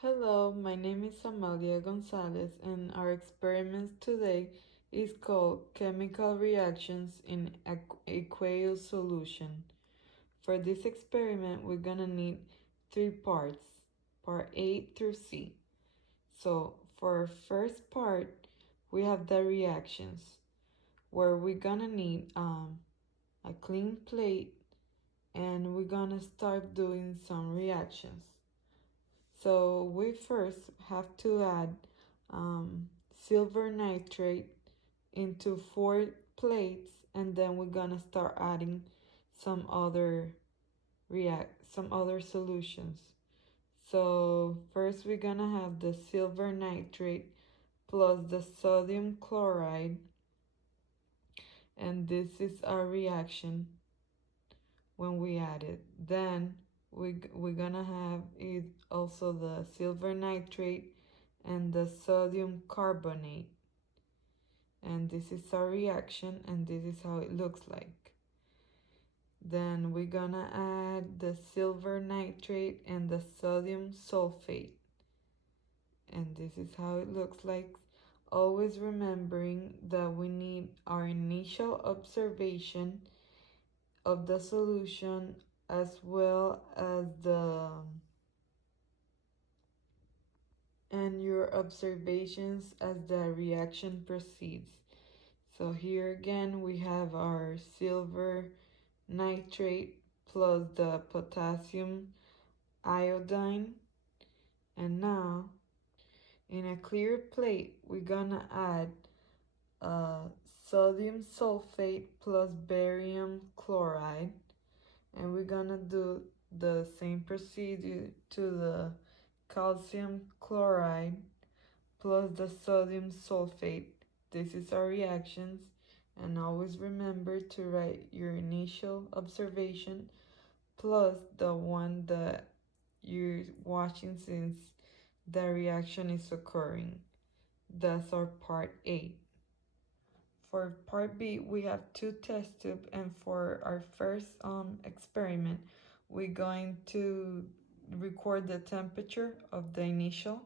Hello, my name is Amalia Gonzalez, and our experiment today is called Chemical Reactions in Aqueous Solution. For this experiment, we're gonna need three parts, part A through C. So for our first part, we have the reactions, where we're gonna need a clean plate, and we're gonna start doing some reactions. So we first have to add silver nitrate into 4 plates, and then we're gonna start adding some other solutions. So first we're gonna have the silver nitrate plus the sodium chloride, and this is our reaction when we add it. Then we're gonna have it also the silver nitrate and the sodium carbonate, and this is our reaction, and this is how it looks like. Then we're gonna add the silver nitrate and the sodium sulfate, and this is how it looks like. Always remembering that we need our initial observation of the solution as well as your observations as the reaction proceeds. So here again we have our silver nitrate plus the potassium iodine, and now in a clear plate we're gonna add sodium sulfate plus barium chloride, and we're gonna do the same procedure to the calcium chloride plus the sodium sulfate. This is our reactions, and always remember to write your initial observation plus the one that you're watching since the reaction is occurring. That's our part A. For part B, we have 2 test tubes, and for our first experiment, we're going to record the temperature of the initial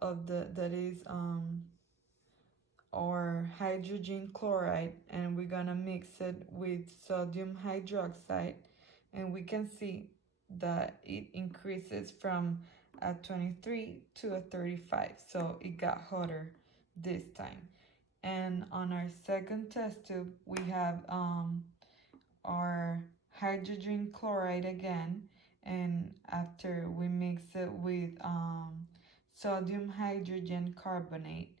of that is our hydrogen chloride, and we're gonna mix it with sodium hydroxide, and we can see that it increases from a 23 to a 35, so it got hotter this time. And on our second test tube, we have our hydrogen chloride again, and after we mix it with sodium hydrogen carbonate,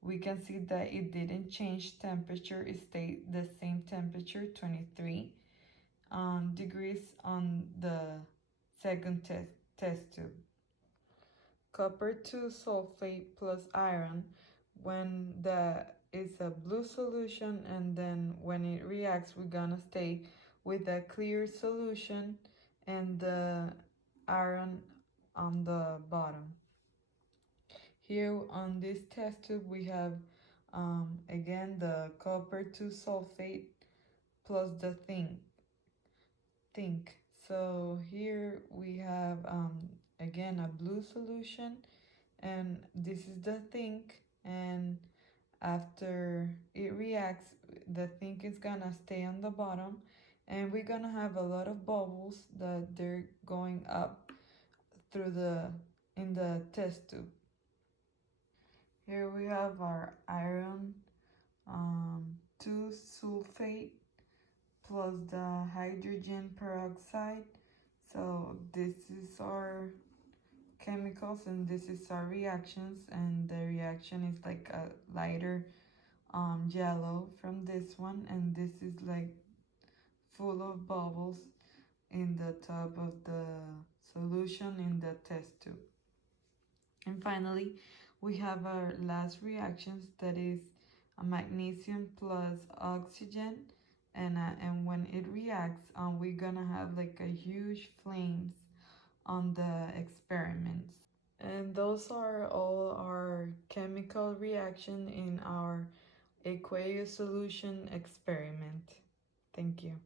we can see that it didn't change temperature. It stayed the same temperature, 23 degrees on the second test tube. Copper 2 sulfate plus iron, when is a blue solution, and then when it reacts we're gonna stay with a clear solution and the iron on the bottom. Here on this test tube we have again the copper 2 sulfate plus the zinc. So here we have again a blue solution, and this is the zinc, and after it reacts the zinc is gonna stay on the bottom, and we're gonna have a lot of bubbles that they're going up through in the test tube. Here we have our iron 2 sulfate plus the hydrogen peroxide. So this is our chemicals, and this is our reactions, and the reaction is like a lighter yellow from this one, and this is like full of bubbles in the top of the solution in the test tube. And finally we have our last reactions, that is a magnesium plus oxygen, and when it reacts we're gonna have like a huge flames on the experiments. And those are all our chemical reaction in our aqueous solution experiment. Thank you.